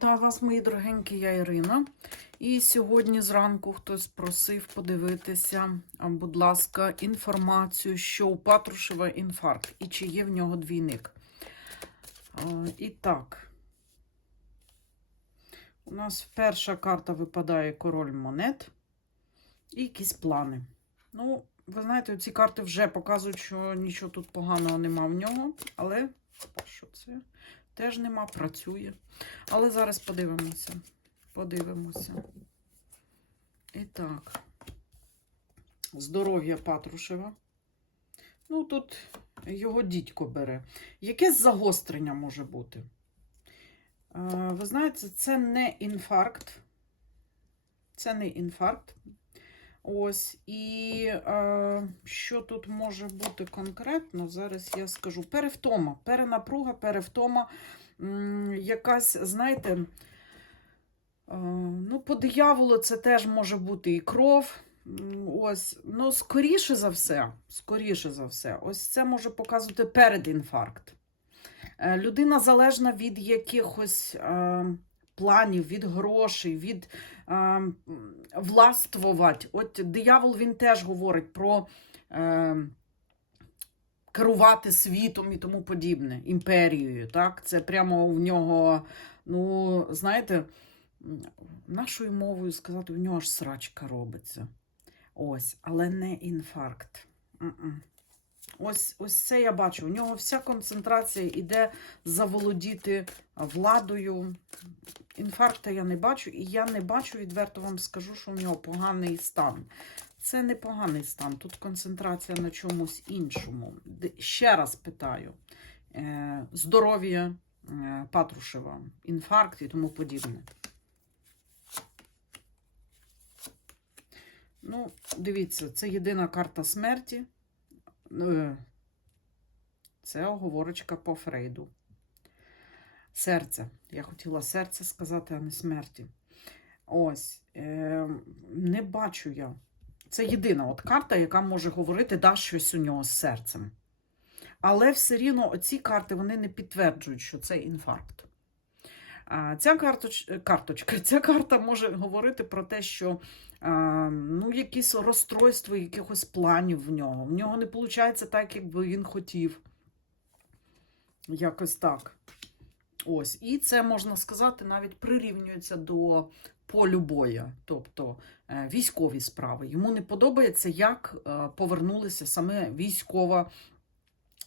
Вітаю вас, мої дорогенькі, я Ірина. І сьогодні зранку хтось просив подивитися, будь ласка, інформацію, що у Патрушева інфаркт і чи є в нього двійник. І так, у нас перша карта випадає король монет і якісь плани. Ну, ви знаєте, ці карти вже показують, що нічого тут поганого нема в нього, але що це? Теж нема, працює. Але зараз подивимося. Подивимося. І так. Здоров'я Патрушева. Ну, тут його дідько бере. Якесь загострення може бути. Е, Ви знаєте, це не інфаркт. Це не інфаркт. Ось. І е, що тут може бути конкретно? Зараз я скажу. Перевтома, перенапруга, перевтома. М, Якась, знаєте, е, ну, по дияволу це теж може бути і кров. Ось, ну, скоріше за все, скоріше за все, ось це може показувати передінфаркт. Е, Людина залежна від якихось е, планів, від грошей, від е, властвувати. От диявол він теж говорить про е, керувати світом і тому подібне, імперією. Так? Це прямо в нього, ну, знаєте, нашою мовою сказати, в нього аж срачка робиться. Ось, але не інфаркт. М-м. Ось, ось це я бачу. У нього вся концентрація йде заволодіти владою. Інфаркта я не бачу, і я не бачу, відверто вам скажу, що у нього поганий стан. Це не поганий стан, тут концентрація на чомусь іншому. Ще раз питаю: Е, здоров'я е, Патрушева, інфаркт і тому подібне. Ну, дивіться, це єдина карта смерті. Е, Це оговорочка по Фрейду. Серце. Я хотіла серце сказати, а не смерті. Ось. Е, не бачу я. Це єдина от карта, яка може говорити, да, щось у нього з серцем. Але все рівно ці карти вони не підтверджують, що це інфаркт. А, Ця карточ... карточка, ця карта може говорити про те, що ну, якісь розстройство якихось планів в нього. В нього не виходить так, як би він хотів. Якось так. Ось. І це, можна сказати, навіть прирівнюється до полю боя, тобто е, військові справи. Йому не подобається, як е, повернулася саме військова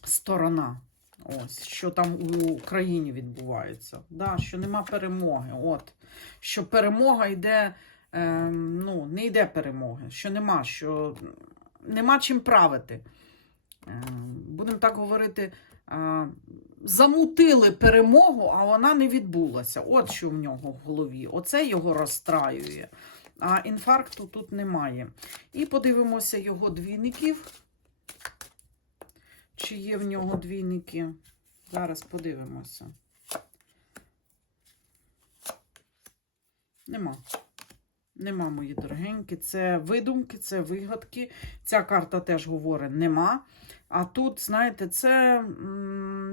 сторона. Ось, що там у Україні відбувається. Да, що нема перемоги. От, що перемога йде, ну, не йде перемоги, що нема, що нема чим правити. Е, будемо так говорити, замутили перемогу, а вона не відбулася. От що в нього в голові. Оце його розстраює. А інфаркту тут немає. І подивимося його двійників. Чи є в нього двійники? Зараз подивимося. Нема. Нема, мої дорогенькі. Це видумки, це вигадки. Ця карта теж говорить нема. А тут, знаєте, це,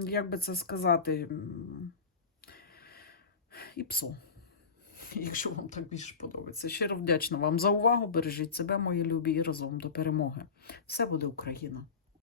як би це сказати, і псо. Якщо вам так більше подобається. Щиро вдячна вам за увагу. Бережіть себе, мої любі, і разом до перемоги. Все буде Україна!